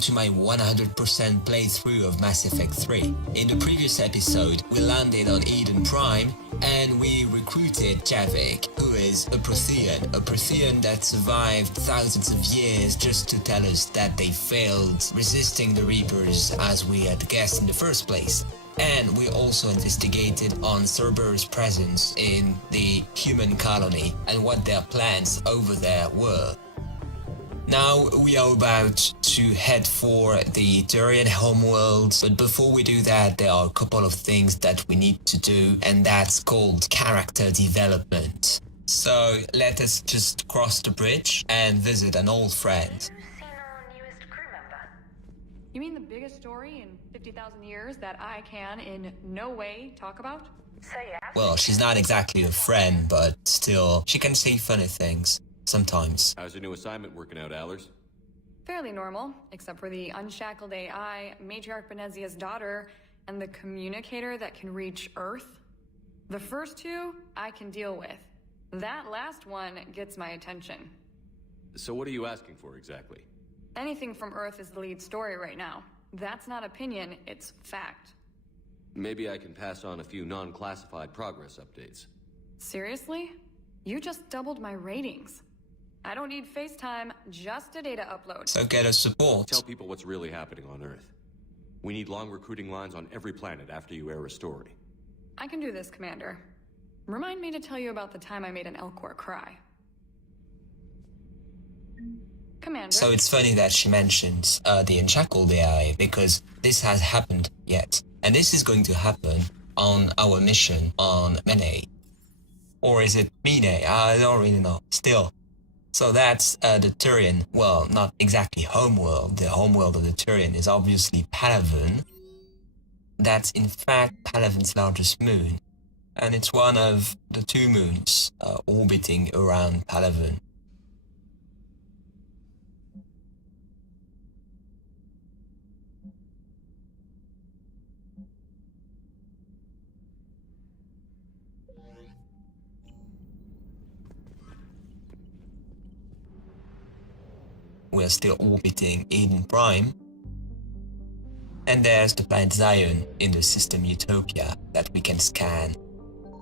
to my 100% playthrough of Mass Effect 3. In the previous episode, we landed on Eden Prime and we recruited Javik, who is a Prothean that survived thousands of years just to tell us that they failed resisting the Reapers as we had guessed in the first place. And we also investigated on Cerberus' presence in the human colony and what their plans over there were. Now we are about to head for the Turian homeworld, but before we do that, there are a couple of things that we need to do, and that's called character development. So let us just cross the bridge and visit an old friend. Have you seen our newest crew member? You mean the biggest story in 50,000 years that I can in no way talk about? So yeah. Well, she's not exactly a friend, but still, she can say funny things. Sometimes. How's your new assignment working out, Allers? Fairly normal, except for the unshackled AI, Matriarch Benezia's daughter, and the communicator that can reach Earth. The first two, I can deal with. That last one gets my attention. So what are you asking for exactly? Anything from Earth is the lead story right now. That's not opinion, it's fact. Maybe I can pass on a few non-classified progress updates. Seriously? You just doubled my ratings. I don't need FaceTime, just a data upload. So get us support. Tell people what's really happening on Earth. We need long recruiting lines on every planet after you air a story. I can do this, Commander. Remind me to tell you about the time I made an Elcor cry. Commander. So it's funny that she mentions the Unshackled AI, because this has happened yet. And this is going to happen on our mission on Menae. Or is it Menae? I don't really know. Still. So that's the Turian, well, not exactly homeworld. The homeworld of the Turian is obviously Palaven. That's in fact Palaven's largest moon. And it's one of the two moons orbiting around Palaven. We are still orbiting Eden Prime. And there's the planet Zion in the system Utopia that we can scan.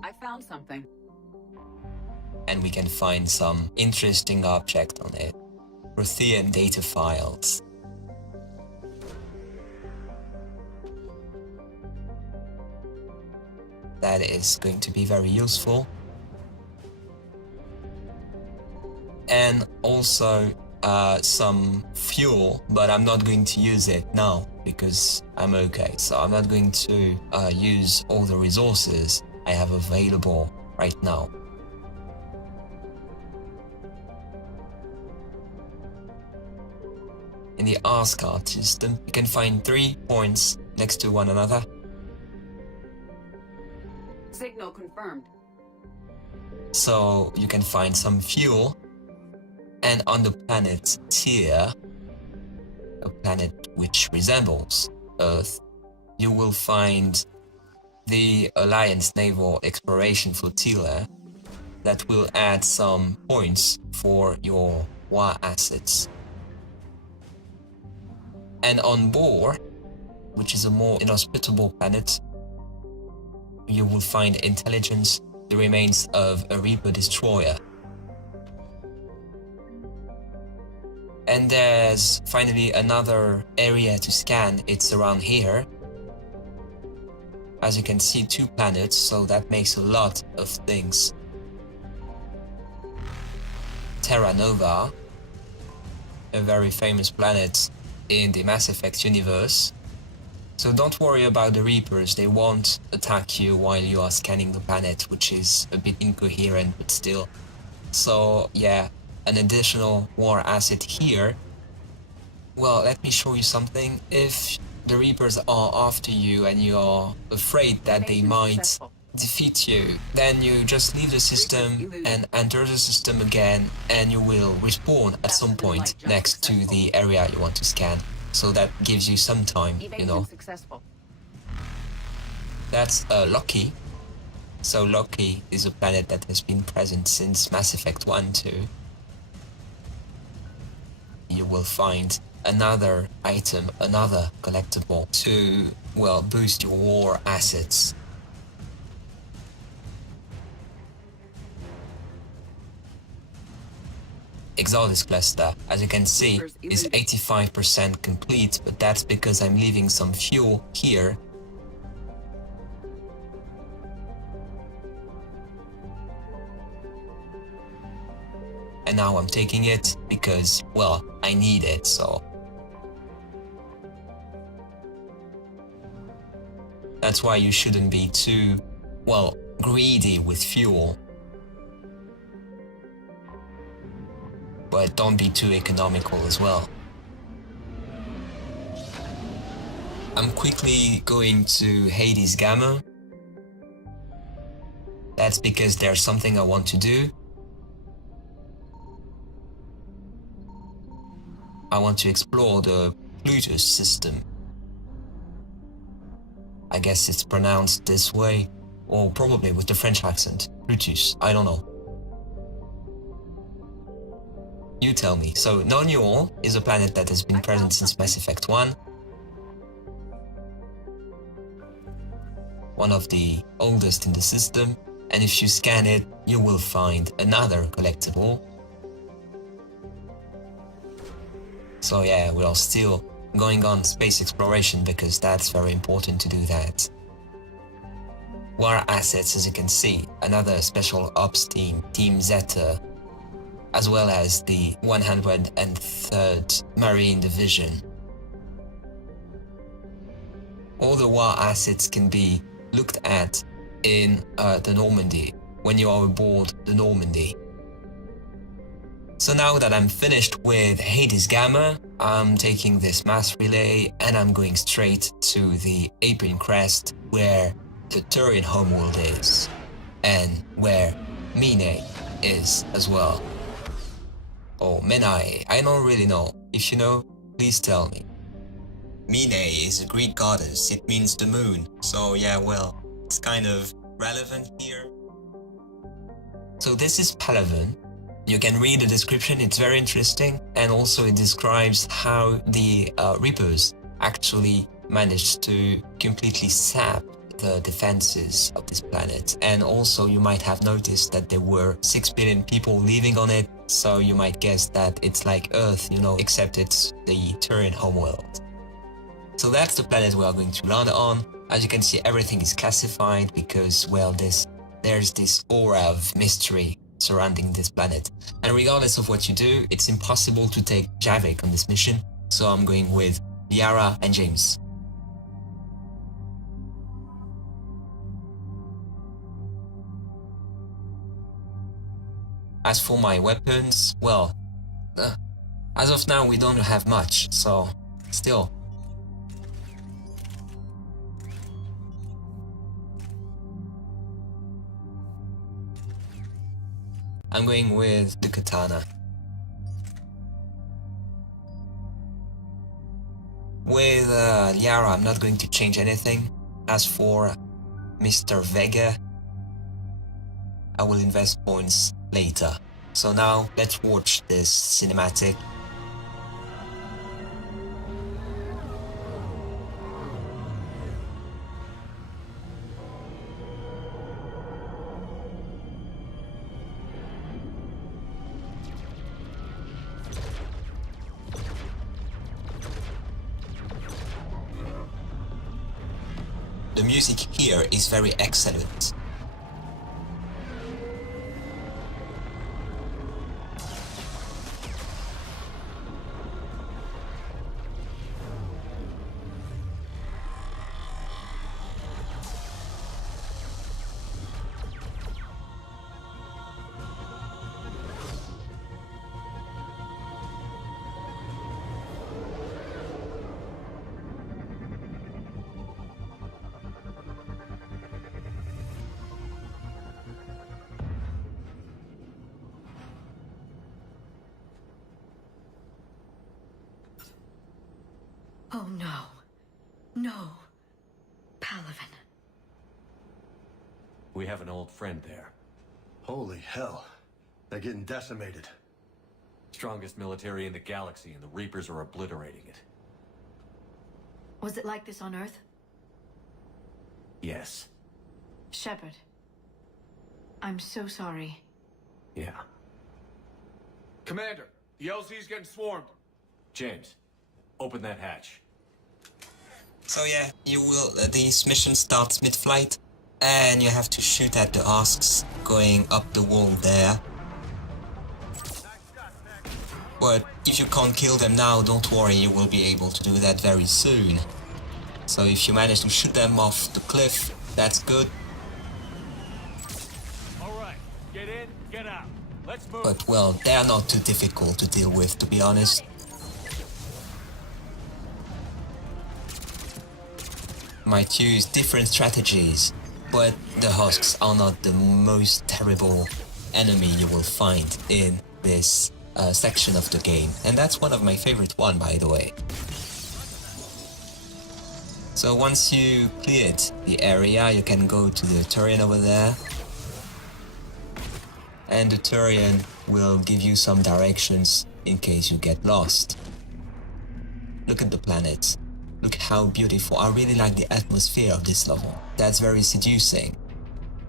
I found something. And we can find some interesting object on it. Prothean data files. That is going to be very useful. And also some fuel, but I'm not going to use it now because I'm okay. So I'm not going to use all the resources I have available right now. In the Asgard system, you can find 3 points next to one another. Signal confirmed. So you can find some fuel. And on the planet Tyr, a planet which resembles Earth, you will find the Alliance Naval Exploration Flotilla that will add some points for your war assets. And on Bohr, which is a more inhospitable planet, you will find intelligence, the remains of a Reaper destroyer. And there's finally another area to scan. It's around here. As you can see, 2 planets, so that makes a lot of things. Terra Nova, a very famous planet in the Mass Effect universe. So don't worry about the Reapers, they won't attack you while you are scanning the planet, which is a bit incoherent, but still. So yeah, an additional war asset here. Well, let me show you something. If the Reapers are after you and you are afraid that they might defeat you, then you just leave the system and enter the system again, and you will respawn at some point next to the area you want to scan. So that gives you some time, you know. That's Loki. So Loki is a planet that has been present since Mass Effect 1 too. You will find another item, another collectible to, well, boost your war assets. Exodus cluster, as you can see, is 85% complete, but that's because I'm leaving some fuel here. And now I'm taking it because, well, I need it, so. That's why you shouldn't be too, well, greedy with fuel. But don't be too economical as well. I'm quickly going to Hades Gamma. That's because there's something I want to do. I want to explore the Plutus system. I guess it's pronounced this way, or probably with the French accent. Plutus, I don't know. You tell me. So, Non-Uol is a planet that has been present since Mass Effect 1. One of the oldest in the system, and if you scan it, you will find another collectible. So yeah, we are still going on space exploration because that's very important to do that. War assets, as you can see, another special ops team, Team Zeta, as well as the 103rd Marine Division. All the war assets can be looked at in the Normandy, when you are aboard the Normandy. So now that I'm finished with Hades Gamma, I'm taking this mass relay and I'm going straight to the Appian Crest, where the Turian homeworld is, and where Menae is as well. Or Menae, I don't really know. If you know, please tell me. Menae is a Greek goddess, it means the moon. So yeah, well, it's kind of relevant here. So this is PALAVEN. You can read the description, it's very interesting. And also it describes how the Reapers actually managed to completely sap the defenses of this planet. And also you might have noticed that there were 6 billion people living on it, so you might guess that it's like Earth, you know, except it's the Turian homeworld. So that's the planet we are going to land on. As you can see, everything is classified because, well, there's this aura of mystery surrounding this planet. And regardless of what you do, it's impossible to take Javik on this mission, so I'm going with Liara and James. As for my weapons, well, as of now we don't have much, so still. I'm going with the katana. With Liara, I'm not going to change anything. As for Mr. Vega, I will invest points later. So now, let's watch this cinematic. The music here is very excellent. Oh no. No. Palaven. We have an old friend there. Holy hell. They're getting decimated. Strongest military in the galaxy, and the Reapers are obliterating it. Was it like this on Earth? Yes. Shepard. I'm so sorry. Yeah. Commander, the LZ's getting swarmed. James, open that hatch. So yeah, you will. This mission starts mid-flight, and you have to shoot at the husks going up the wall there. But if you can't kill them now, don't worry, you will be able to do that very soon. So if you manage to shoot them off the cliff, that's good. Alright, get in, get out. Let's move. But well, they are not too difficult to deal with, to be honest. Might use different strategies, but the husks are not the most terrible enemy you will find in this section of the game, and that's one of my favorite one, by the way. So once you cleared the area, you can go to the Turian over there, and the Turian will give you some directions in case you get lost. Look at the planet. Look how beautiful. I really like the atmosphere of this level. That's very seducing.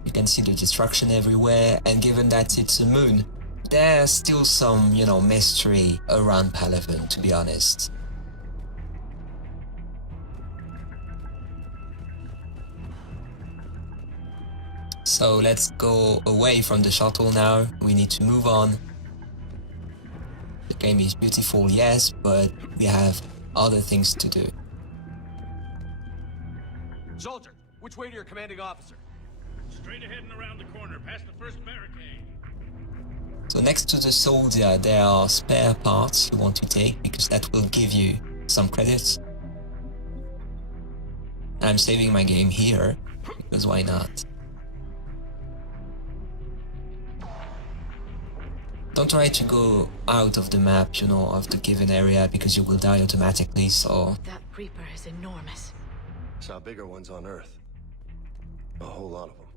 You can see the destruction everywhere, and given that it's a moon, there's still some, you know, mystery around Palaven, to be honest. So let's go away from the shuttle now. We need to move on. The game is beautiful, yes, but we have other things to do. Soldier, which way to your commanding officer? Straight ahead and around the corner, past the first barricade. So next to the soldier, there are spare parts you want to take, because that will give you some credits. I'm saving my game here, because why not? Don't try to go out of the map, you know, of the given area, because you will die automatically, so... That Reaper is enormous. Saw bigger ones on Earth. A whole lot of them.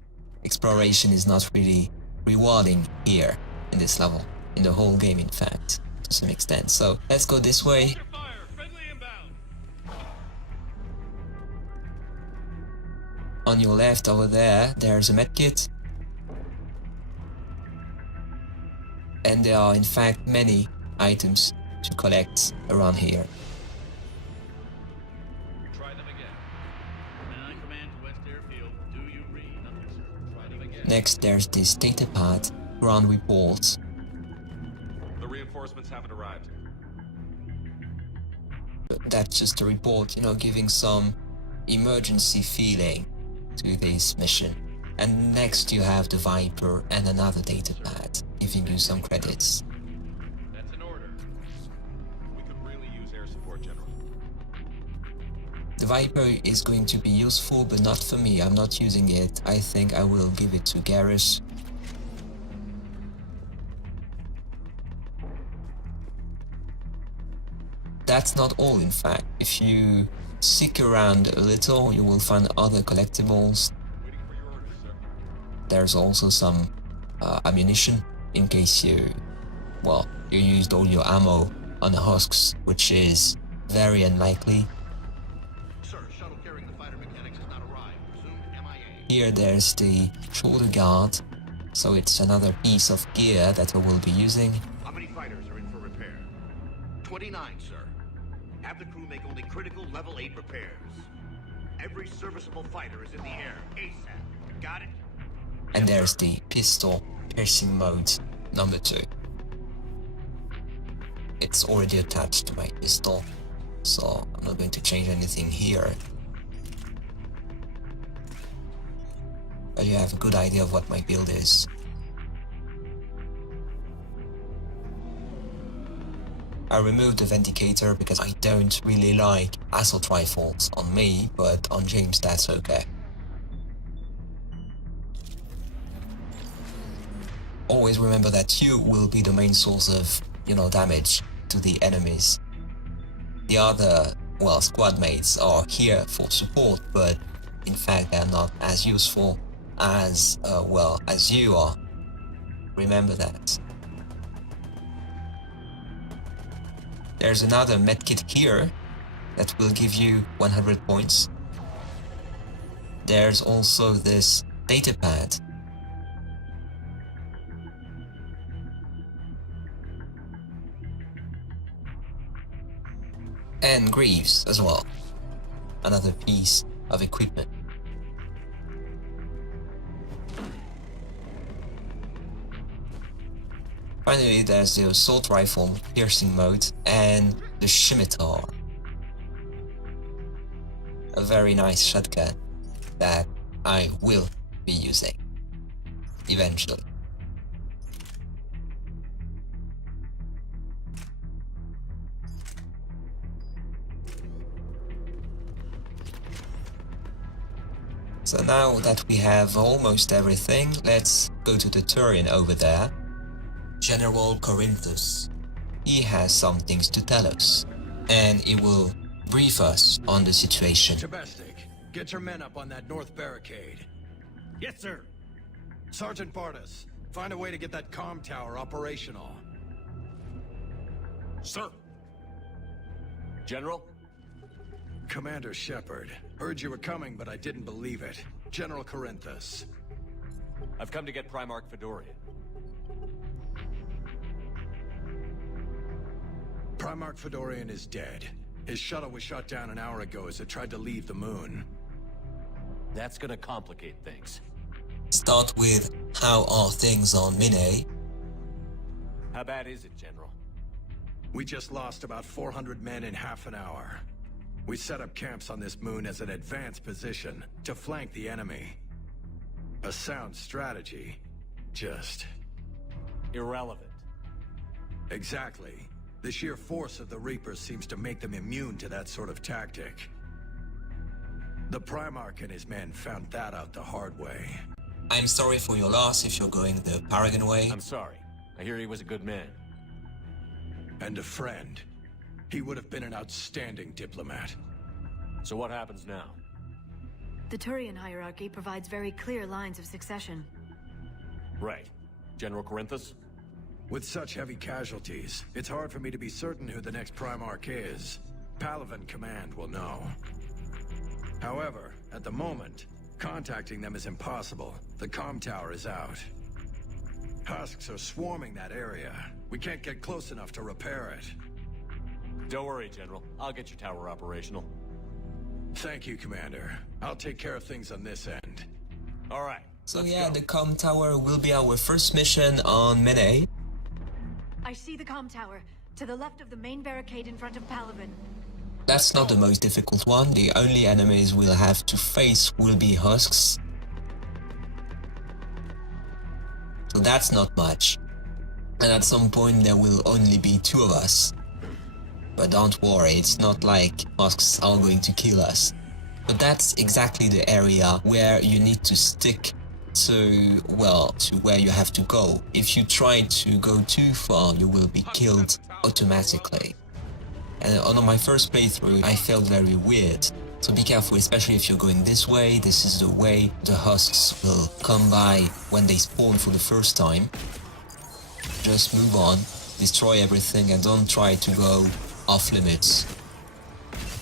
Exploration is not really rewarding here in this level, in the whole game in fact, to some extent. So let's go this way. Fire, friendly inbound. On your left over there, there's a medkit. And there are in fact many items to collect around here. Try them again. Menae command to West Airfield. Do you read? Nothing, sir. Try them again. Next there's this data pad, ground reports. The reinforcements haven't arrived. But that's just a report, you know, giving some emergency feeling to this mission. And next you have the Viper and another data pad, giving you some credits. That's an order. We could really use air support, General. The Viper is going to be useful, but not for me. I'm not using it. I think I will give it to Garrus. That's not all, in fact. If you seek around a little, you will find other collectibles. Waiting for your orders, sir. There's also some ammunition in case you used all your ammo on the husks, which is very unlikely. Sir, shuttle carrying the fighter mechanics has not arrived. Presumed MIA. Here there's the shoulder guard, so it's another piece of gear that I will be using. How many fighters are in for repair? 29, sir. Have the crew make only critical level 8 repairs. Every serviceable fighter is in the air ASAP. Got it? And there's the pistol piercing mode number 2. It's already attached to my pistol, so I'm not going to change anything here. But you have a good idea of what my build is. I removed the Vindicator because I don't really like assault rifles on me, but on James that's okay. Always remember that you will be the main source of, you know, damage to the enemies. The other, well, squad mates are here for support, but in fact they are not as useful as, as you are. Remember that. There's another medkit here that will give you 100 points. There's also this datapad. And greaves as well. Another piece of equipment. Finally, there's the assault rifle piercing mode and the scimitar. A very nice shotgun that I will be using eventually. So now that we have almost everything, let's go to the Turian over there. General Corinthus. He has some things to tell us, and he will brief us on the situation. Javik, get your men up on that north barricade. Yes, sir. Sergeant Bartas, find a way to get that comm tower operational. Sir. General? Commander Shepard, heard you were coming, but I didn't believe it. General Corinthus. I've come to get Primarch Fedorian. Primarch Fedorian is dead. His shuttle was shot down an hour ago as it tried to leave the moon. That's gonna complicate things. Start with, how are things on Menae? How bad is it, General? We just lost about 400 men in half an hour. We set up camps on this moon as an advanced position to flank the enemy. A sound strategy. Just... irrelevant. Exactly. The sheer force of the Reapers seems to make them immune to that sort of tactic. The Primarch and his men found that out the hard way. I'm sorry for your loss if you're going the Paragon way. I'm sorry. I hear he was a good man. And a friend. He would have been an outstanding diplomat. So what happens now? The Turian hierarchy provides very clear lines of succession. Right. General Corinthus? With such heavy casualties, it's hard for me to be certain who the next Primarch is. PALAVEN Command will know. However, at the moment, contacting them is impossible. The comm tower is out. Husks are swarming that area. We can't get close enough to repair it. Don't worry, General. I'll get your tower operational. Thank you, Commander. I'll take care of things on this end. All right. So let's yeah, go. the comm tower will be our first mission on Menae. I see the comm tower, to the left of the main barricade in front of PALAVEN. That's not the most difficult one. The only enemies we'll have to face will be husks. So that's not much. And at some point there will only be 2 of us. But don't worry, it's not like husks are going to kill us. But that's exactly the area where you need to stick to, well, to where you have to go. If you try to go too far, you will be killed automatically. And on my first playthrough, I felt very weird. So be careful, especially if you're going this way. This is the way the husks will come by when they spawn for the first time. Just move on, destroy everything, and don't try to go off limits.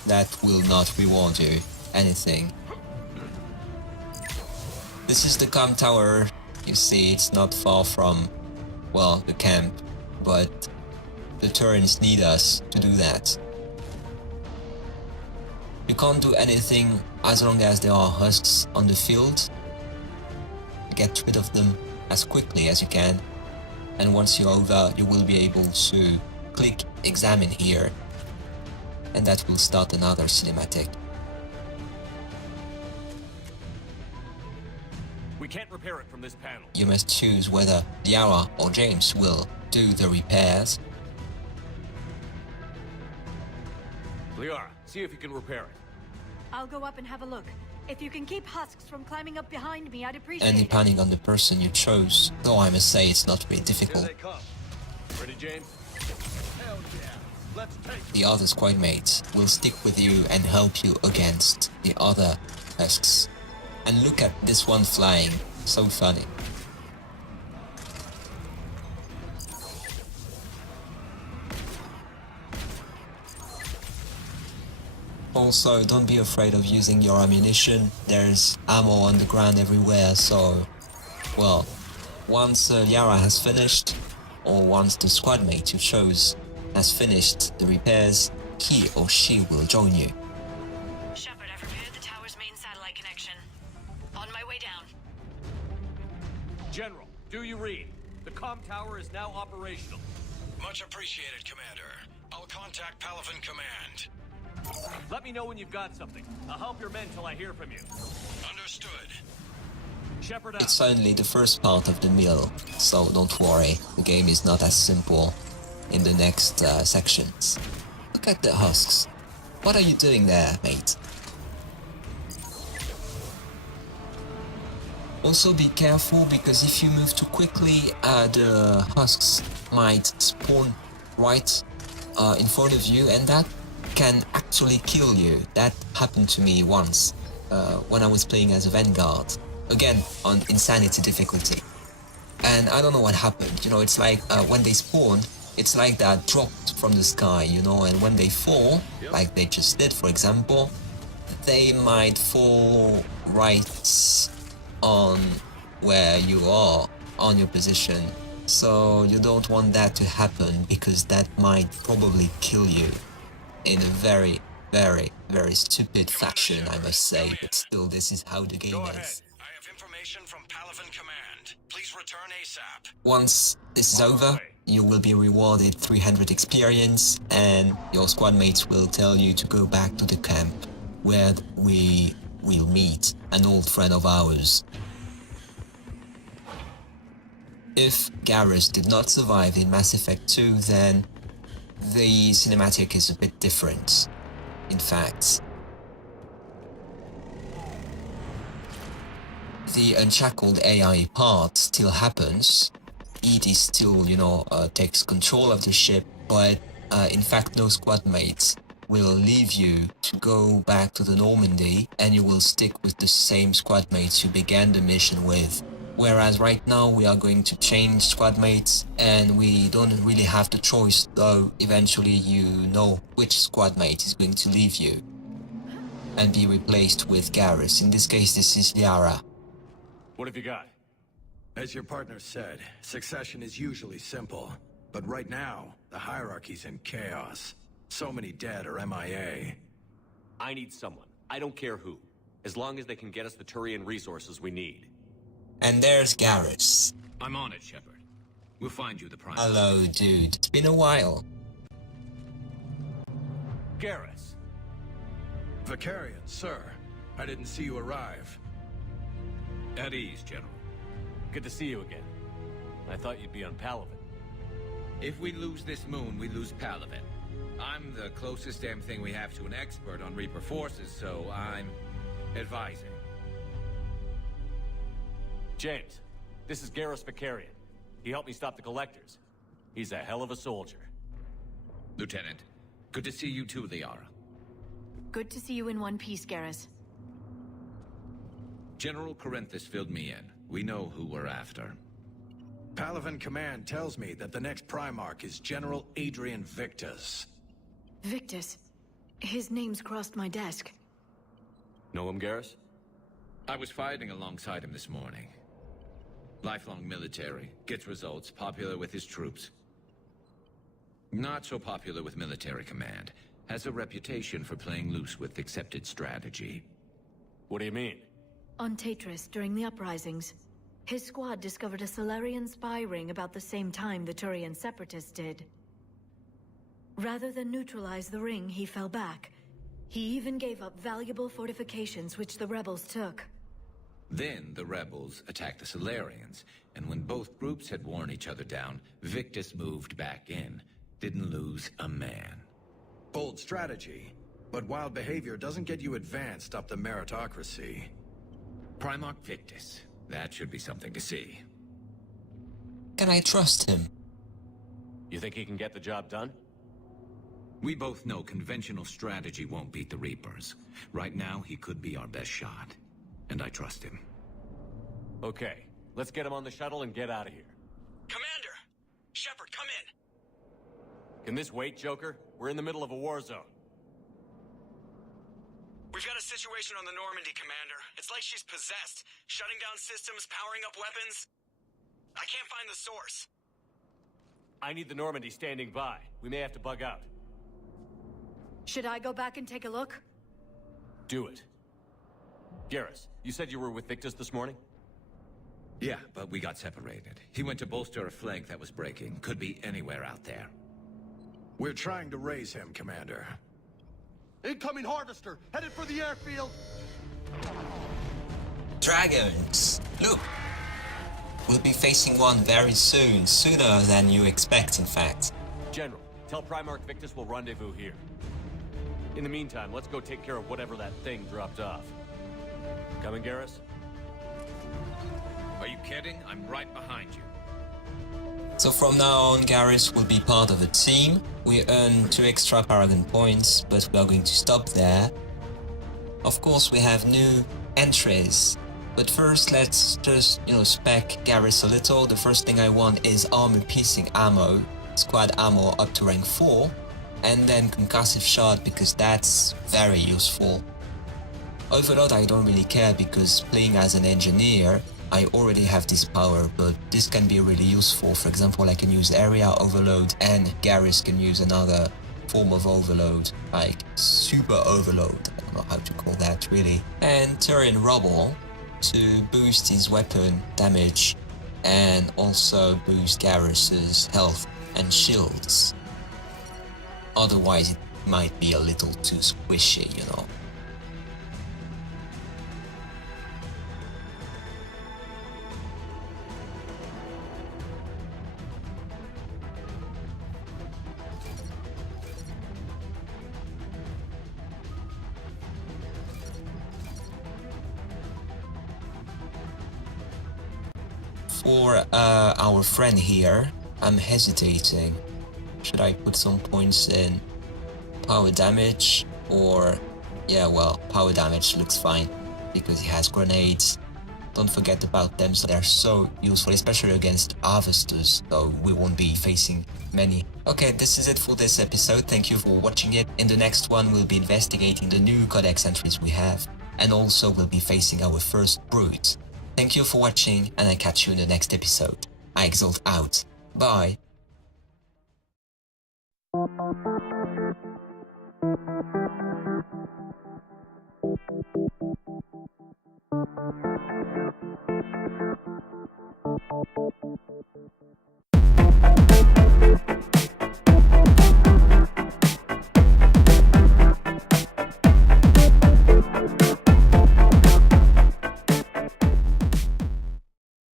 That will not reward you anything. This is the comm tower. You see, it's not far from, well, the camp, but the Turians need us to do that. You can't do anything as long as there are husks on the field. Get rid of them as quickly as you can, and once you're over, you will be able to click examine here, and that will start another cinematic. We can't repair it from this panel. You must choose whether Liara or James will do the repairs. Liara, see if you can repair it. I'll go up and have a look. If you can keep husks from climbing up behind me, I'd appreciate And it. depending on the person you chose, though I must say it's not really difficult. Here they come. Ready, James? Hell yeah. Let's take The other squad mates will stick with you and help you against the other husks. And look at this one flying, so funny. Also, don't be afraid of using your ammunition. There's ammo on the ground everywhere, so... Well, once Yara has finished, or once the squad mate you chose has finished the repairs, he or she will join you. Shepard, I've repaired the tower's main satellite connection. On my way down. General, do you read? The comm tower is now operational. Much appreciated, Commander. I'll contact PALAVEN Command. Let me know when you've got something. I'll help your men till I hear from you. Understood. Shepard out. It's only the first part of the meal, so don't worry, the game is not as simple in the next sections. Look at the husks. What are you doing there, mate? Also be careful, because if you move too quickly, the husks might spawn right in front of you, and that can actually kill you. That happened to me once when I was playing as a Vanguard, again on Insanity difficulty. And I don't know what happened, you know, it's like when they spawn, it's like they're dropped from the sky, you know, and when they fall, like they just did for example, they might fall right on where you are, on your position. So you don't want that to happen, because that might probably kill you in a very, very, very stupid fashion, I must say, but still this is how the game is. I have information from PALAVEN Command. Please return ASAP. Once this is over, you will be rewarded 300 experience, and your squad mates will tell you to go back to the camp, where we will meet an old friend of ours. If Garrus did not survive in Mass Effect 2, then the cinematic is a bit different. In fact, the Unshackled AI part still happens. EDI still, you know, takes control of the ship, but in fact no squad mates will leave you to go back to the Normandy, and you will stick with the same squad mates you began the mission with. Whereas right now we are going to change squad mates, and we don't really have the choice, though eventually you know which squad mate is going to leave you and be replaced with Garrus. In this case, this is Yara. What have you got? As your partner said, succession is usually simple. But right now, the hierarchy's in chaos. So many dead or MIA. I need someone. I don't care who. As long as they can get us the Turian resources we need. And there's Garrus. I'm on it, Shepard. We'll find you the prime. Hello, dude. It's been a while. Garrus. Vicarian, sir. I didn't see you arrive. At ease, General. Good to see you again. I thought you'd be on Palaven. If we lose this moon, we lose Palaven. I'm the closest damn thing we have to an expert on Reaper forces, so I'm advising. James, this is Garrus Vicarian. He helped me stop the Collectors. He's a hell of a soldier. Lieutenant, good to see you too, Liara. Good to see you in one piece, Garrus. General Corinthus filled me in. We know who we're after. PALAVEN Command tells me that the next Primarch is General Adrian Victus. Victus. His name's crossed my desk. Know him, Garrus? I was fighting alongside him this morning. Lifelong military, gets results, popular with his troops. Not so popular with military command. Has a reputation for playing loose with accepted strategy. What do you mean? On Tatris, during the uprisings, his squad discovered a Solarian spy ring about the same time the Turian separatists did. Rather than neutralize the ring, he fell back. He even gave up valuable fortifications which the rebels took. Then the rebels attacked the Solarians, and when both groups had worn each other down, Victus moved back in. Didn't lose a man. Bold strategy, but wild behavior doesn't get you advanced up the meritocracy. Primarch Victus. That should be something to see. Can I trust him? You think he can get the job done? We both know conventional strategy won't beat the Reapers. Right now, he could be our best shot. And I trust him. Okay, let's get him on the shuttle and get out of here. Commander! Shepard, come in! Can this wait, Joker? We're in the middle of a war zone. We've got a situation on the Normandy, Commander. It's like she's possessed, shutting down systems, powering up weapons. I can't find the source. I need the Normandy standing by. We may have to bug out. Should I go back and take a look? Do it. Garrus, you said you were with Victus this morning? Yeah, but we got separated. He went to bolster a flank that was breaking. Could be anywhere out there. We're trying to raise him, Commander. Incoming harvester, headed for the airfield. Dragons! Look! We'll be facing one very soon, sooner than you expect, in fact. General, tell Primarch Victus we'll rendezvous here. In the meantime, let's go take care of whatever that thing dropped off. Coming, Garrus? Are you kidding? I'm right behind you. So from now on, Garrus will be part of the team. We earn 2 extra Paragon points, but we are going to stop there. Of course, we have new entries. But first, let's just, spec Garrus a little. The first thing I want is armor-piercing ammo, squad ammo up to rank 4, and then concussive shot because that's very useful. Overload I don't really care because playing as an engineer, I already have this power, but this can be really useful. For example, I can use area overload and Garrus can use another form of overload, like super overload. I don't know how to call that really. And Turian rubble to boost his weapon damage and also boost Garrus's health and shields. Otherwise it might be a little too squishy, For our friend here, I'm hesitating. Should I put some points in power damage or... yeah, well, power damage looks fine because he has grenades. Don't forget about them, so they're so useful, especially against harvesters, though we won't be facing many. Okay, this is it for this episode. Thank you for watching it. In the next one, we'll be investigating the new codex entries we have, and also we'll be facing our first brute. Thank you for watching, and I catch you in the next episode. I Exalt out. Bye.